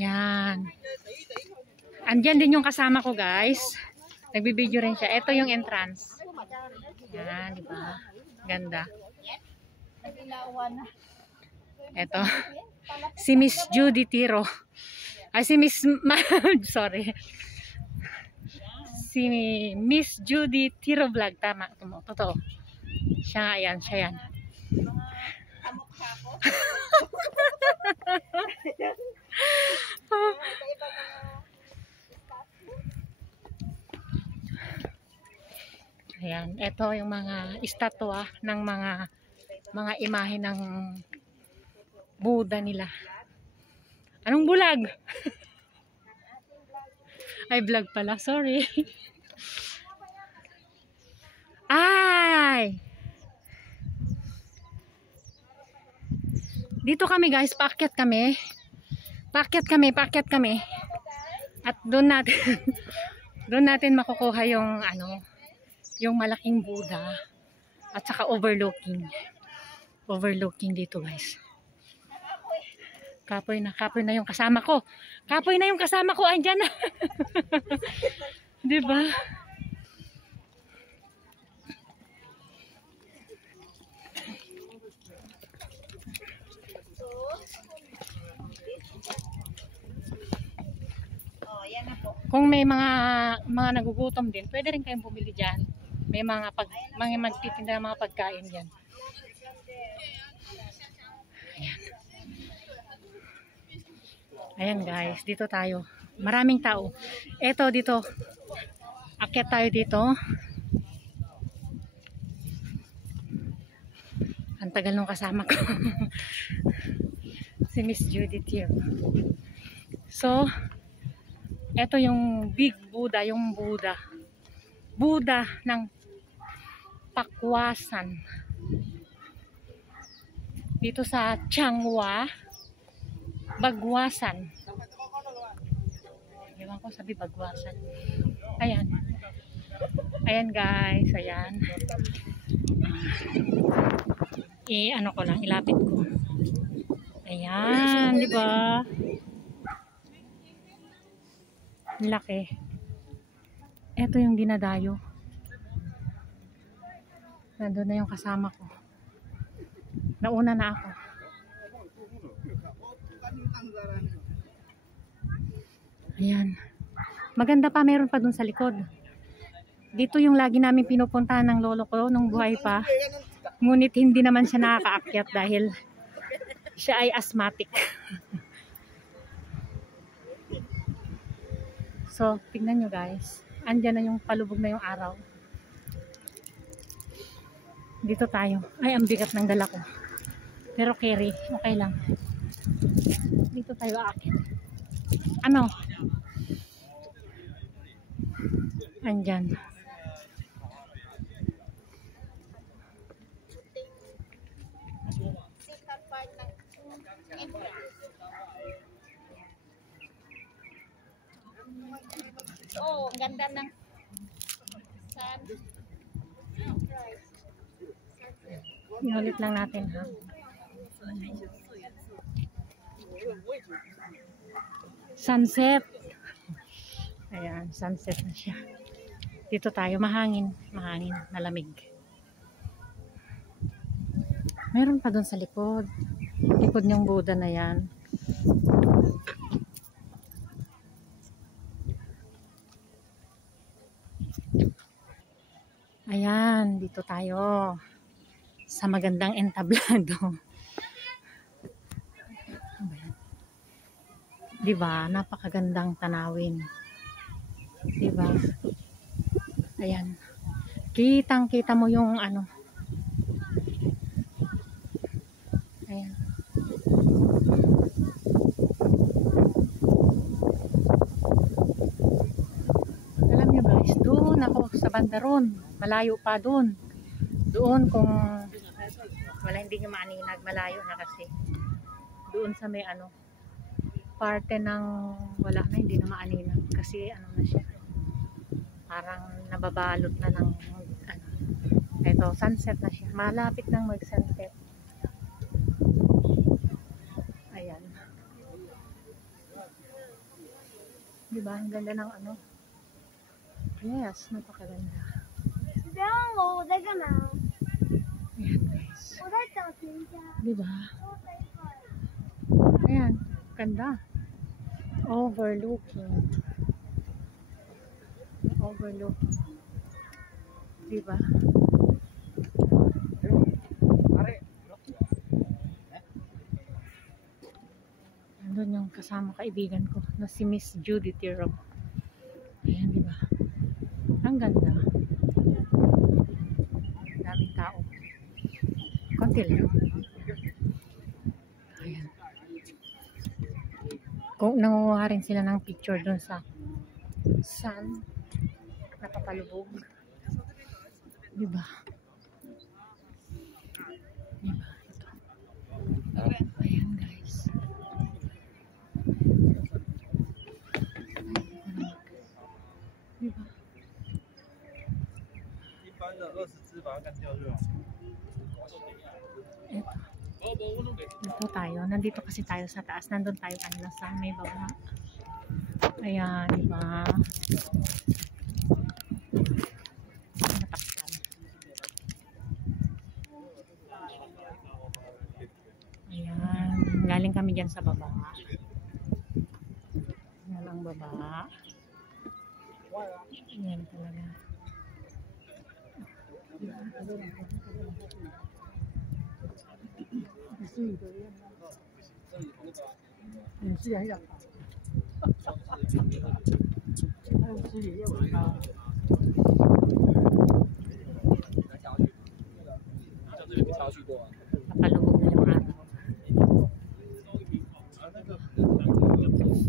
Yan. Andyan din yung kasama ko, guys. Nagbibideo rin siya. Ito yung entrance. Yan, di ba? Ganda. Ito. Si Miss Judy Tiro. Ay, si Miss... Sorry. Si Miss Judy Tiro Vlog. Tama. Totoo. Siya, ayan. Siya yan. Ayan, ito yung mga estatwa ng mga imahe ng Buddha nila. Anong bulag? Ay, vlog pala. Sorry. Ay! Dito kami, guys. Paakyat kami. Paakyat kami. At doon natin doon natin makukuha yung yung malaking Buddha at saka overlooking dito, guys. Kapoy na yung kasama ko. Andyan na. 'Di ba? Kung may mga nagugutom din, pwede rin kayong bumili diyan. May mga magtitinda ng mga pagkain diyan. Ayan, guys, dito tayo. Maraming tao. Eto dito. Akyat tayo dito. Ang tagal nung kasama ko. Si Miss Judith here. So, eto yung big Buddha, yung Buddha ng Pakwasan. Dito sa Changhua, Bagwasan. Ewan ko, sabi Bagwasan. Ayan. Ayan, guys. Ayan. Ano ko lang, ilapit ko. Ayan, di ba? Laki. Ito yung dinadayo. Nandun na yung kasama ko. Nauna na ako. Ayan. Maganda pa, meron pa dun sa likod. Dito yung lagi namin pinupuntahan ng lolo ko nung buhay pa. Ngunit hindi naman siya nakakaakyat dahil siya ay asthmatic. So, tingnan nyo, guys. Andyan na yung palubog na yung araw. Dito tayo. Ay, ang bigat ng dala ko. Pero carry, okay lang. Dito tayo aakyat. Ano? Andyan. Oh, ang ganda ng sun. Inulit lang natin, ha? Sunset. Ayan, sunset na siya. Dito tayo, mahangin, malamig. Meron pa dun sa likod. Likod ng Buddha na yan. Ayan, dito tayo sa magandang entablado. Diba? Napakagandang tanawin. Diba? Ayan. Kitang-kita mo yung ano. Ayan. Alam nyo, guys, doon ako sa bandaron. Malayo pa doon. Doon kung wala, hindi nyo maaninag, malayo na kasi. Doon sa may ano, parte ng wala na, hindi na maaninag. Kasi ano na siya. Parang nababalot na ng ano. Ito, sunset na siya. Malapit nang mag-sunset. Ayan. Diba? Ang ganda ng ano. Yes, napakaganda. Ayan guys. Diba? Ayan, ganda. Overlooking. Overlooking. Diba? Nandun yung kasama kaibigan ko na si Miss Judy Tiro. Ayan, diba? Ang ganda. Daming tao. Konti lang. Ayan. Kung nanguha rin sila ng picture dun sa sun napapalubog. Diba? Diba? Ito. Ayan guys. Diba? 一般的20只把它干掉就好。 Ito. Dito tayo. Nandito kasi tayo sa taas. Nandun tayo kanina sa may baba. Ayan, diba? Natakpan. Ayan. Galing kami dyan sa baba. Yan ang baba. Ayan talaga. Napalubog na yung araw.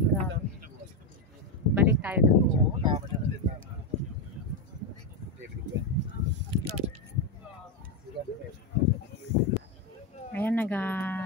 Grabe. Balik tayo doon. Ayan na guys.